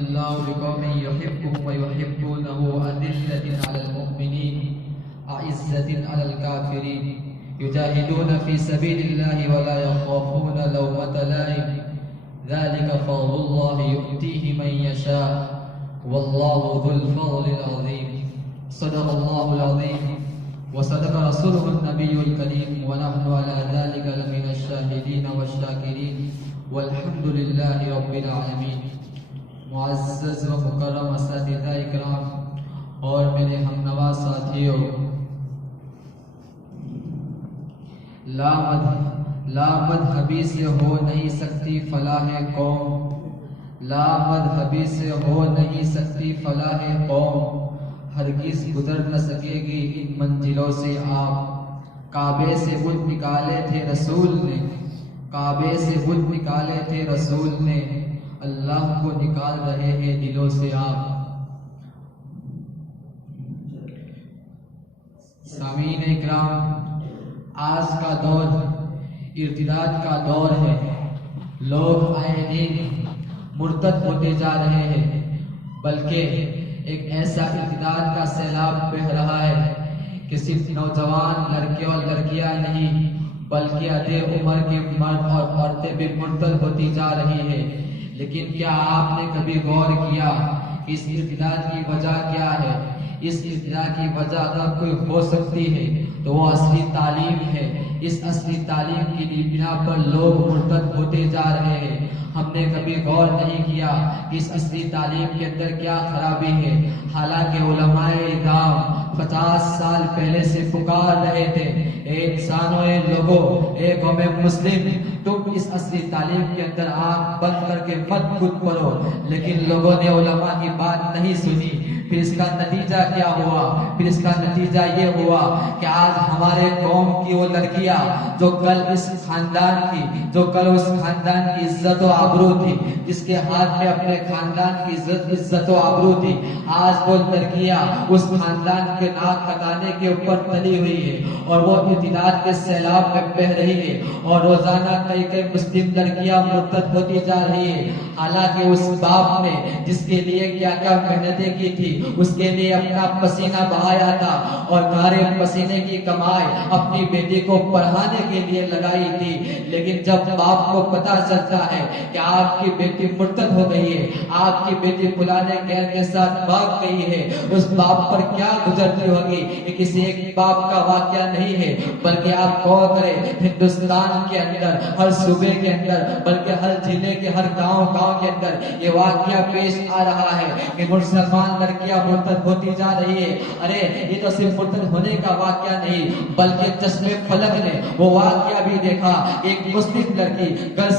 الله بقوم يحبهم ويحبونه أذلة على المؤمنين أعزة على الكافرين يجاهدون في سبيل الله ولا يخافون لومة لائم ذلك فضل الله يؤتيه من يشاء والله ذو الفضل العظيم. صدق الله العظيم وصدق رسوله النبي الكريم ونحن على ذلك لمن الشاهدين والشاكرين والحمد لله رب العالمین. معزز و مکرم اساتذہ اکرام اور میرے ہم نوا ساتھیوں، لا مذہبی سے ہو نہیں سکتی فلاح قوم، لا مذہبی سے ہو نہیں سکتی فلاح قوم، ہرگز گزر نہ سکے گی ان منزلوں سے آپ. کعبے سے بت نکالے تھے رسول نے، کعبے سے بت نکالے تھے رسول نے، اللہ کو نکال رہے ہیں دلوں سے آپ. سامعین اکرام، آج کا دور ارتداد کا دور ہے. لوگ آئے دن مرتد ہوتے جا رہے ہیں، بلکہ ایک ایسا ارتداد کا سیلاب بہہ رہا ہے کہ صرف نوجوان لڑکے اور لڑکیاں نہیں بلکہ ادھے عمر کے مرد اور عورتیں بھی مرتد ہوتی جا رہی ہیں. لیکن کیا آپ نے کبھی غور کیا کہ اس ارتداد کی وجہ کیا ہے؟ اس ارتداد کی وجہ اگر کوئی ہو سکتی ہے تو وہ اصلی تعلیم ہے. اس اصلی تعلیم کی بنا پر لوگ مرتد ہوتے جا رہے ہیں. ہم نے کبھی غور نہیں کیا کہ اس اصلی تعلیم کے اندر کیا خرابی ہے. حالانکہ علماء اکرام 50 سال پہلے سے پکار رہے تھے، اے انسانوں، اے لوگوں، اے قوم مسلم، تم اس اصلی تعلیم کے اندر آنکھ بند کر کے مت کود پڑو. لیکن لوگوں نے علماء کی بات نہیں سنی. پھر اس کا نتیجہ کیا ہوا؟ پھر اس کا نتیجہ یہ ہوا کہ آج ہمارے قوم کی وہ لڑکیاں جو کل اس خاندان کی، جو کل اس خاندان کی عزت و آبرو تھی، جس کے ہاتھ میں اپنے خاندان کی عزت و آبرو تھی، آج وہ لڑکیاں اس خاندان کے ناک کٹانے کے اوپر تلی ہوئی ہے اور وہ ارتداد کے سیلاب میں بہہ رہی ہے. اور روزانہ کئی مسلم لڑکیاں مرتد ہوتی جا رہی ہے. حالانکہ اس باپ نے جس کے لیے کیا کیا محنتیں کی تھی، اس کے لیے اپنا پسینہ بہایا تھا اور گارے پسینے کی کمائی اپنی بیٹی کو پڑھانے کے لیے لگائی تھی. لیکن جب باپ کو پتا چلتا ہے کہ آپ کی بیٹی مرتد ہو گئی ہے، آپ کی بیٹی پرانے گیر کے ساتھ بھاگ گئی ہے، اس باپ پر کیا گزرتی ہوگی؟ یہ کسی ایک باپ کا واقعہ نہیں ہے، بلکہ آپ غور کریں، ہندوستان کے اندر ہر صوبے کے اندر، بلکہ ہر ضلع کے ہر گاؤں کے اندر یہ واقعہ پیش آ رہا ہے کہ مسلمان لڑکیاں مرتد ہوتی جا رہی ہے. ارے یہ تو صرف مرتد ہونے کا واقعہ نہیں، بلکہ چشم فلک نے وہ واقعہ بھی دیکھا. ایک مسلم لڑکی گھر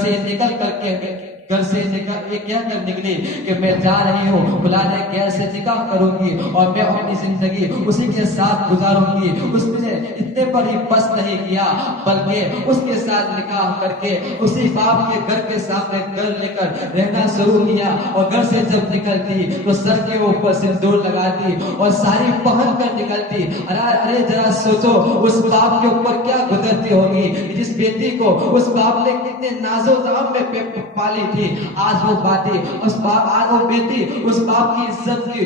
سے نکل نکلی کہ میں جا رہی ہوں فلانے گیر سے نکاح کروں گی اور میں اپنی زندگی اسی کے ساتھ گزاروں گی. اس نے اتنے پر ہی بس نہیں کیا، بلکہ اس کے ساتھ نکاح کر کے اسی باپ کے گھر کے سامنے گھر لے کر رہنا شروع کیا. اور گھر سے جب نکلتی تو سر کے اوپر سندور لگاتی اور ساری پہن کر نکلتی. ارے ذرا سوچو اس باپ کے اوپر کیا گزرتی ہوگی، جس بیٹی کو اس باپ نے کتنے ناز و نام میں پالی تھی. آج وہ باتیں آج وہ بیٹی اس باپ کی عزت کی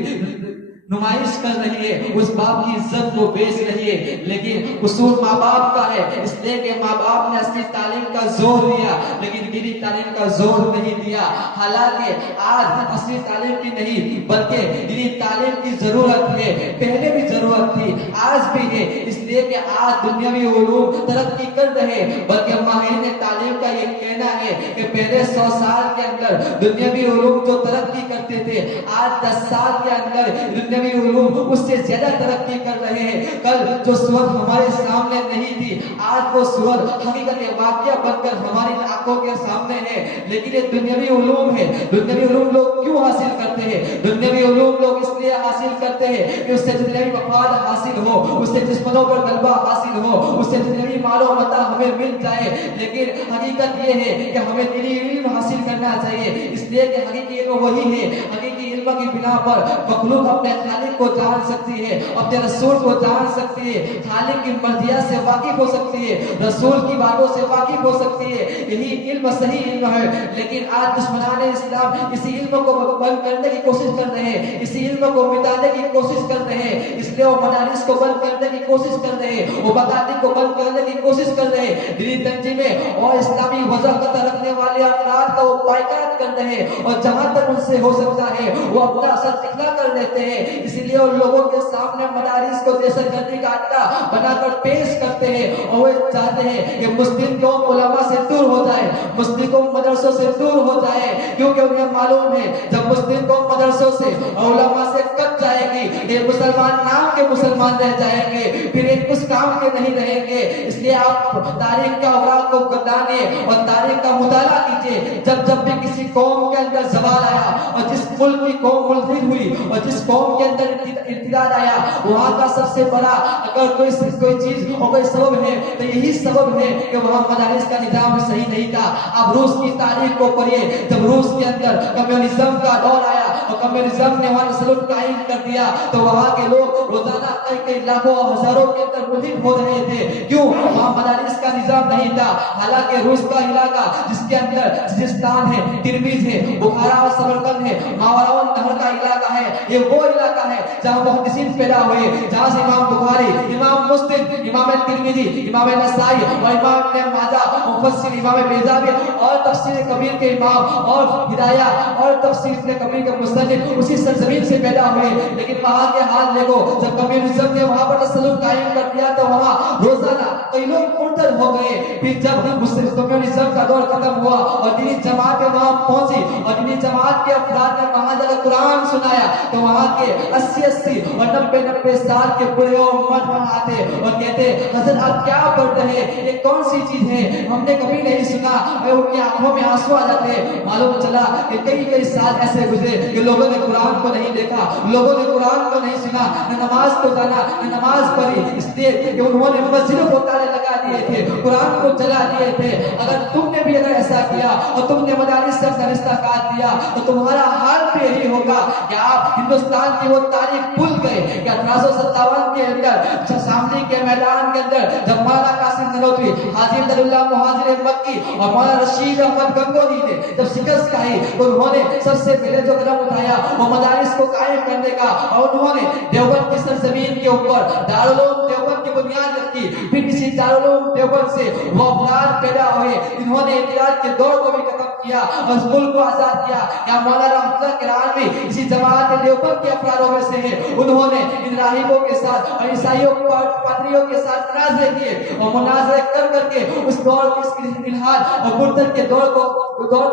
نمائش کر رہی ہے، اس باپ کی عزت کو بیچ رہی ہے. لیکن قصور ماں باپ کا ہے، اس لیے کہ ماں باپ نے اصلی تعلیم کا زور دیا لیکن دینی تعلیم کا زور نہیں دیا. حالانکہ آج اصلی تعلیم کی نہیں بلکہ دینی تعلیم کی ضرورت ہے. پہلے بھی ضرورت تھی، آج بھی ہے، اس لیے کہ آج دنیاوی علوم ترقی کر رہے، بلکہ ماہرین تعلیم کا یہ کہنا ہے کہ پہلے 100 سال کے اندر دنیاوی علوم جو ترقی کرتے تھے، آج 10 سال کے اندر دنیاوی علوم اس سے زیادہ ترقی کر رہے ہیں. کل جو صورت ہمارے سامنے نہیں تھی، آج وہ صورت حقیقت واقعہ بن کر ہماری آنکھوں کے سامنے ہے. لیکن یہ دنیاوی علوم ہے. دنیاوی علوم لوگ کیوں حاصل کرتے ہیں؟ دنیاوی علوم لوگ اس لیے لیے حاصل کرتے ہیں کہ اس سے دنیاوی مفاد حاصل ہو، اس سے دشمنوں پر غلبہ حاصل ہو، اس سے دنیاوی مال و متاع ہمیں مل جائے، لیکن حقیقت یہ ہے کہ ہمیں دینی علم حاصل کرنا چاہیے، اس لیے کہ حقیقی علم وہی ہے، حقیقی علم کی بنا پر مخلوق اپنے خالق کو جان سکتی ہے، اپنے رسول کو جان سکتی ہے، خالق کی مرضیات سے واقف ہو سکتی ہے، رسول کی باتوں سے واقف ہو سکتی ہے، یہی علم صحیح علم ہے۔ لیکن آج دشمنان اسلام اسی علم کو بند کرنے کی کوشش کر رہے ہیں، اسی علم کو مٹانے کی کوشش کر رہے ہیں، اس لیے وہ مدارس کو بند کرنے کی کوشش کر رہے ہیں، وہ مکاتب کو بند کرنے کی کوشش کر رہے ہیں، دینی تنظیمیں اور اسلامی وضاحت رکھنے والے افراد کا وہ بائیکاٹ کر رہے ہیں، اور جہاں تک ان سے ہو سکتا ہے وہ اپنا اثر دکھلا کر لیتے ہیں، اسی لیے وہ لوگوں کے سامنے مدارس کو دہشت گردی کا اڈا بنا کر پیش کرتے ہیں، اور وہ چاہتے ہیں کہ مسلم قوم علماء سے دور ہو جائے، مسلم قوم مدرسوں سے دور ہو جائے، کیونکہ انہیں معلوم ہے جب مسلم قوم مدرسوں سے اور علماء سے کٹ جائے گی، یہ مسلمان نام کے مسلمان رہ جائیں گے، پھر ایک کچھ کام کے نہیں رہیں گے۔ اس لیے آپ تاریخ کا اوراق کو گردانے اور تاریخ کا مطالعہ کیجئے، جب جب بھی کسی قوم کے اندر زوال آیا اور جس ملک کی قوم ملحد ہوئی اور جس قوم کے اندر ارتداد آیا، وہاں کا سب سے بڑا اگر کوئی چیز اور کوئی سبب ہے تو یہی سبب ہے کہ وہاں مدارس کا نظام صحیح نہیں تھا۔ آپ روس کی تاریخ کو پڑھیے، جب روس کے اندر کمیونزم کا دور آیا اور کمیونزم نے وہاں سلوک قائم کر دیا تو وہاں کے لوگ روزانہ کئی لاکھوں ہزاروں کے اندر ملحد ہو رہے تھے، کیوں؟ وہاں مدارس کا نظام نہیں تھا۔ حالانکہ روس کا علاقہ جس کے اندر سجستان ہے، ترمیز ہے، بخارا اور سمرقند ہے، ماوراء نہر کا علاقہ ہے، یہ وہ علاقہ ہے جہاں محدثین پیدا ہوئے، جہاں سے امام بخاری، امام مسلم، امام ترمذی، امام نسائی اور امام ابن ماجہ، مفسر امام بیضاوی اور تفسیر کبیر کے امام اور ہدایہ اور تفسیر ابن کبیر کے مصنف اسی سرزمین سے پیدا ہوئے۔ لیکن وہاں کے حال دیکھو، جب کمیونزم نے وہاں پر تسلط قائم کر دیا تو وہاں روزانہ کئی لوگ مرتد ہو گئے۔ پھر جب کمیونزم کا دور ختم ہوا اور دینی جماعتیں وہاں پہنچی اور دینی جماعت کے افراد نے وہاں جا کر قرآن سنایا تو وہاں کے 80 اور 90 سال کے بڑے اور مرد وہاں آتے اور کہتے حضرت آپ کیا پڑھ رہے ہیں، یہ کون سی چیز ہے، ہم نے کبھی نہیں سنا۔ ان کی آنکھوں میں آنسو آ جاتے، معلوم چلا کہ کئی سال ایسے گزرے کہ لوگوں نے قرآن کو نہیں دیکھا، لوگوں نے قرآن کو نہیں سنا، نہ نماز کو جانا، نہ نماز پڑھی، اس لیے کہ انہوں نے مسجدوں کو تالے لگا دیے تھے، قرآن کو جلا دیے تھے۔ اگر تم نے بھی اگر ایسا کیا اور تم نے مدارس سے رشتہ کاٹ دیا تو تمہارا حال بھی یہی ہوگا کہ آپ ہندوستان کی وہ تاریخ بھول گئے کہ 1857 کے اندر شاملی کے میدان کے اندر جب مولانا قاسم نانوتوی، حاجی عبداللہ مہاجر مکی اور مولانا رشید احمد گنگوہی نے جب شکست کھائی تو انہوں نے سب سے پہلے جو قدم اٹھایا وہ مدارس کو قائم کرنے کا، اور انہوں نے دیوبند کی سرزمین کے اوپر دارالعلوم دیوبند کی بنیاد رکھی۔ پھر کسی دارالعلوم دیوبند سے وہ افراد پیدا ہوئے انہوں نے ارتداد کے دور کو بھی ختم کیا اور اس ملک کو آزاد کیا۔ کیا مولانا رحمت اللہ کرانی اسی جماعت دیوبند کے افرادوں میں سے ہیں؟ انہوں نے ان راہبوں کے ساتھ اور عیسائیوں پادریوں کے ساتھ مناظرے کیے اور مناظرے کر کے اس دور کو، اس الحاد اور مرتد کے دور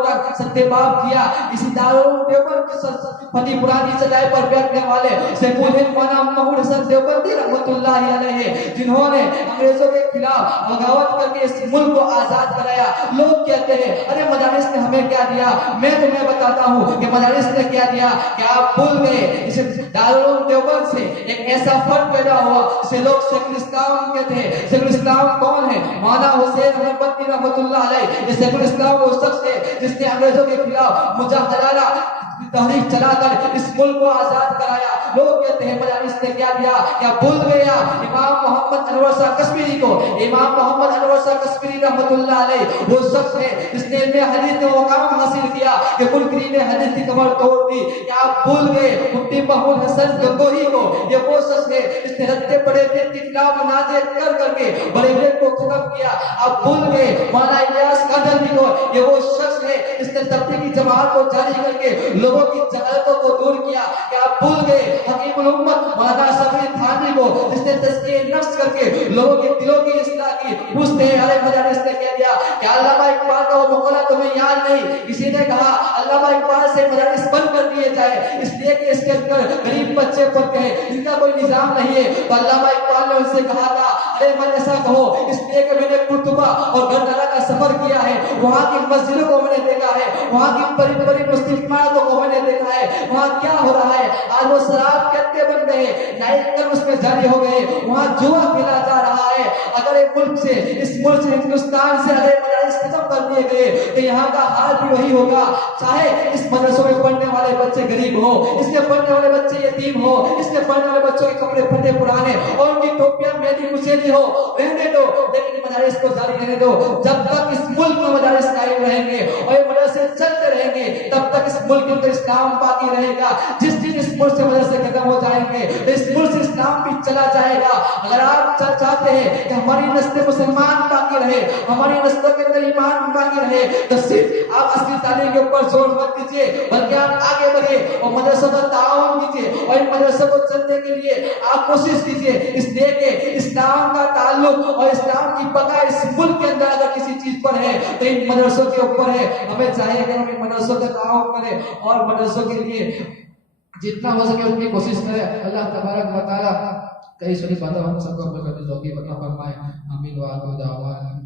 کا ستیباب کیا۔ اسی دارالعلوم دیوبند کی پتی پرانی چٹائی پر بیٹھنے والے شیخ الہند مولانا محمود حسن دیوبندی رحمۃ اللہ علیہ، جنہوں نے انگریزوں کے خلاف بغاوت کر کے اس ملک کو آزاد کرایا۔ لوگ کہتے ہیں ارے مدارس نے ہمیں کیا دیا، میں تمہیں بتاتا ہوں کہ مدارس نے کیا دیا۔ کہ آپ بھول گئے اس دارالعلوم دیوبند سے ایک ایسا فرد پیدا ہوا جسے لوگ شیخ الاسلام کہتے ہیں۔ شیخ الاسلام کون ہے؟ مولانا حسین احمد بتی رحمۃ اللہ علیہ۔ یہ شیخ الاسلام وہ شخص ہے جس نے انگریزوں کے خلاف مجاہدانہ تحریک چلا کر اس ملک کو آزاد کرایا۔ لوگ کہتے ہیں مدارس نے کیا دیا، کیا بھول گیا امام محمد انور شاہ کشمیری کو؟ امام محمد انور شاہ کشمیری رحمۃ اللہ علیہ وہ شخص ہے جس نے علم حدیث میں مقام حاصل کیا کہ منکرین حدیث کی کمر توڑ دی۔ کیا آپ بھول گئے مفتی محمود حسن گنگوہی کو؟ یہ وہ شخص ہے جس نے رد پڑے دین کے خلاف مناظرے کر کے بڑے دین کو ختم کیا۔ آپ بھول گئے مولانا الیاس قادری کو؟ یہ وہ شخص ہے جس نے تبلیغی جماعت کو جاری کر کے لوگوں کی جہالتوں کو دور کیا۔ کیا آپ بھول گئے حکیم الامت مولانا صفی تھانوی کو جس نے تزکیہ نفس کر کے لوگوں کے دلوں کی اصلاح کی؟ پوچھتے ہیں ارے مدارس نے کہہ دیا کہ علامہ اقبال کا وہ مقولہ تمہیں یاد نہیں؟ کسی نے کہا علامہ اقبال سے مدارس بند کر دیے جائے اس لیے کہ اس کے اندر غریب بچے پڑھتے ہیں، ان کا کوئی نظام نہیں ہے۔ تو علامہ اقبال نے ان سے کہا تھا ارے مت ایسا کہو، اس لیے کہ میں نے قرطبہ اور گردارہ کا سفر کیا ہے، وہاں کی مسجدوں کو میں نے دیکھا ہے، وہاں کی بڑی بڑی مسلم عمارتوں کو میں نے دیکھا ہے، وہاں کیا ہو رہا ہے۔ آج وہ شراب کے اڈے بن گئے، نائٹ کلب اس میں جاری ہو گئے، وہاں جوا کھیلا جا رہا ہے. اگر اس ملک سے ہندوستان سے اگر مدارس ختم کر دیے گئے تو یہاں کا حال بھی وہی ہوگا. چاہے اس مدرسوں میں پڑھنے والے بچے غریب ہو، اس میں پڑھنے والے بچے یتیم ہو، اس میں پڑھنے والے بچوں کے کپڑے پھٹے پرانے اور ان کی ٹوپیاں میلی کچیلی ہو، رہنے دو، لیکن مدارس کو جاری رہنے دو. جب تک اس ملک میں مدارس قائم رہیں گے اور یہ مدرسے چلتے رہیں گے تب تک اس ملک کے اندر اسلام باقی رہے گا. جس دن اس ملک سے مدرسے ختم ہو جائیں گے تو اس ملک سے اسلام بھی چلا جائے گا. اگر آپ چاہتے ہیں کہ ہماری نسل مسلمان باقی رہے، ہماری نسلوں کے اندر ایمان باقی رہے، تو صرف آپ اصلی تعلیم کے اوپر زور مت دیجیے، بلکہ آپ آگے بڑھے اور مدرسوں کا تعاون کیجیے اور ان مدرسوں کو چلنے کے لیے آپ کوشش کیجیے. اس لیے کہ اسلام کا تعلق اور اسلام کی بقا اس ملک کے اندر اگر کسی چیز پر ہے تو ان مدرسوں کے اوپر ہے. ہمیں چاہیے کہ ہم ان مدرسوں کا تعاون کریں اور مدرسوں کے لیے جتنا ہو سکے اتنی کوشش کریں. اللہ تبارک و تعالی کئی ساری باتیں ہم سب کو اپنے کرنے توفیق عطا فرمائے. آمین و آخر دعوانا.